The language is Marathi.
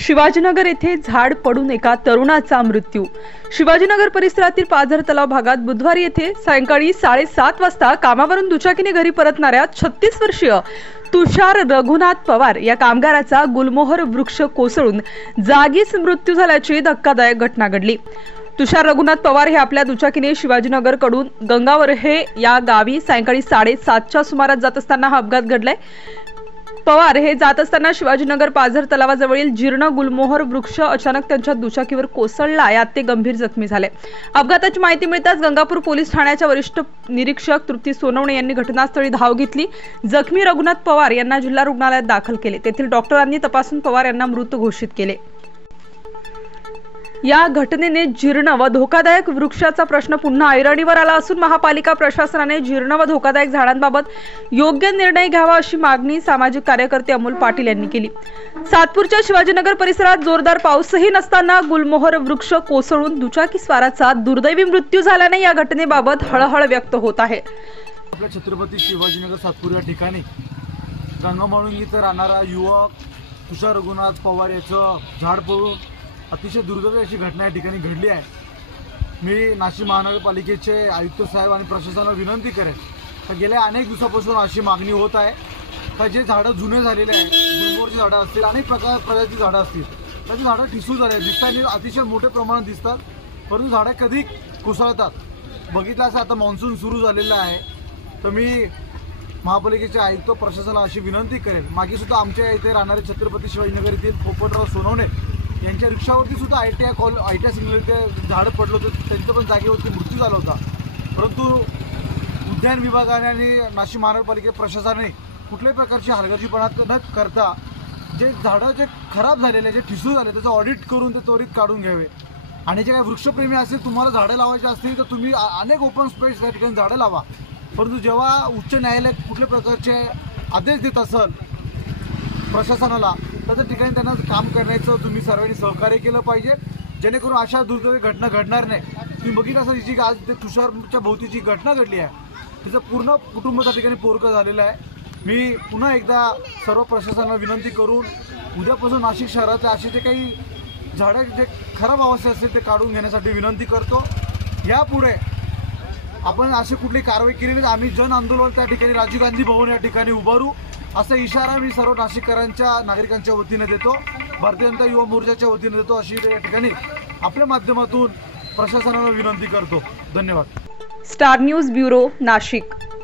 शिवाजीनगर येथे झाड पडून एका तरुणाचा मृत्यू। शिवाजीनगर परिसरातील पाझर तलाव भागात बुधवारी येथे सायंकाळी 7:30 वाजता कामावरून दुचाकीने घरी परतणाऱ्या 36 वर्षीय तुषार रघुनाथ पवार या कामगाराचा गुलमोहर वृक्ष कोसळून जागीच मृत्यू झाल्याची धक्कादायक घटना घडली। तुषार रघुनाथ पवार हे आपल्या दुचाकीने शिवाजीनगर कडून गंगावरहे या गावी सायंकाळी 7:30च्या सुमारास जात असताना हा अपघात घडलाय। पवार हे जात असताना शिवाजीनगर पाझर तलावाजवळील जीर्ण गुलमोहर वृक्ष अचानक त्यांच्या दुचाकीवर कोसळला, यात ते गंभीर जखमी झाले। अपघाताची माहिती मिळताच गंगापूर पोलीस ठाण्याच्या वरिष्ठ निरीक्षक तृप्ती सोनवणे यांनी घटनास्थळी धाव घेतली। जखमी रघुनाथ पवार यांना जिल्हा रुग्णालयात दाखल केले। तेथील डॉक्टरांनी तपासून पवार यांना मृत घोषित केले। या घटनेने जीर्ण व धोकादायक वृक्षाचा प्रश्न पुन्हा ऐरणीवर आला असून महापालिका प्रशासनाने जीर्ण व धोकादायक झाडांबाबत योग्य निर्णय घ्यावा अशी मागणी सामाजिक कार्यकर्ते अमोल पाटील यांनी केली। सातपूरच्या शिवाजीनगर परिसरात जोरदार पाऊसही नसताना गुलमोहर वृक्ष कोसळून दुचाकी स्वाराचा दुर्दैवी मृत्यू झाल्याने या घटनेबाबत हळहळ व्यक्त होत आहे। आपल्या छत्रपती शिवाजीनगर सातपूर या ठिकाणी गंगामाळुंगी इथं राहणारा युवक तुषार रघुनाथ पवार याचं झाड पडून अतिशय दुर्दैवी अशी घटना या ठिकाणी घडली आहे। मी नाशिक महानगरपालिकेचे आयुक्त साहेब आणि प्रशासनाला विनंती करेन तर गेल्या अनेक दिवसापासून अशी मागणी होत आहे का जे झाडं जुने झालेले आहेत, गुलमोहरची झाडं असतील, अनेक प्रकारची झाडं असतील, त्याची झाडं ठिसूळ झाले दिसतात, अतिशय मोठ्या प्रमाणात दिसतात, परंतु झाडं कधी कोसळतात। बघितलं असं आता मान्सून सुरू झालेलं आहे, तर मी महापालिकेचे आयुक्त प्रशासनाला अशी विनंती करेन, मागे सुद्धा आमच्या इथे राहणारे छत्रपती शिवाजीनगर येथील पोपटराव सोनवणे यांच्या रिक्षावरती सुद्धा आयटीआय सिग्नल इथे झाडं पडलं होतं, त्यांचं पण जागेवरती मृत्यू झाला होता। परंतु उद्यान विभागाने आणि नाशिक महानगरपालिका प्रशासनाने कुठल्याही प्रकारची हलगर्जीपणा न करता जे झाडं जे खराब झालेले, जे ठिसूळ झाले, त्याचं ऑडिट करून ते त्वरित काढून घ्यावे। आणि जे काही वृक्षप्रेमी असतील, तुम्हाला झाडं लावायची असतील तर तुम्ही अनेक ओपन स्पेस या ठिकाणी झाडं लावा। परंतु जेव्हा उच्च न्यायालय कुठल्या प्रकारचे आदेश देत असेल प्रशासनाला, त्या ठिकाणी त्यांना काम करण्याचं तुम्ही सर्वांनी सहकार्य केलं पाहिजे, जेणेकरून अशा दुर्दैवी घटना घडणार नाही। तुम्ही बघितलं असं जी आज ते तुषारच्या भोवती जी घटना घडली आहे, तिचं पूर्ण कुटुंब त्या ठिकाणी पोरकं झालेलं आहे। मी पुन्हा एकदा सर्व प्रशासनाला विनंती करून उद्यापासून नाशिक शहरातले असे जे काही झाडं जे खराब अवस्थेत असतील ते काढून घेण्यासाठी विनंती करतो। यापुढे आपण अशी कुठली कारवाई केली नाही, आम्ही जन आंदोलन त्या ठिकाणी राजीव गांधी भवन या ठिकाणी उभारू असा इशारा मी सर्व नाशिककरांच्या नागरिकांच्या वतीने देतो, भारतीय जनता युवा मोर्चाच्या वतीने देतो, अशी या ठिकाणी आपल्या माध्यमातून प्रशासनाला विनंती करतो। धन्यवाद। Star news bureau, Nashik.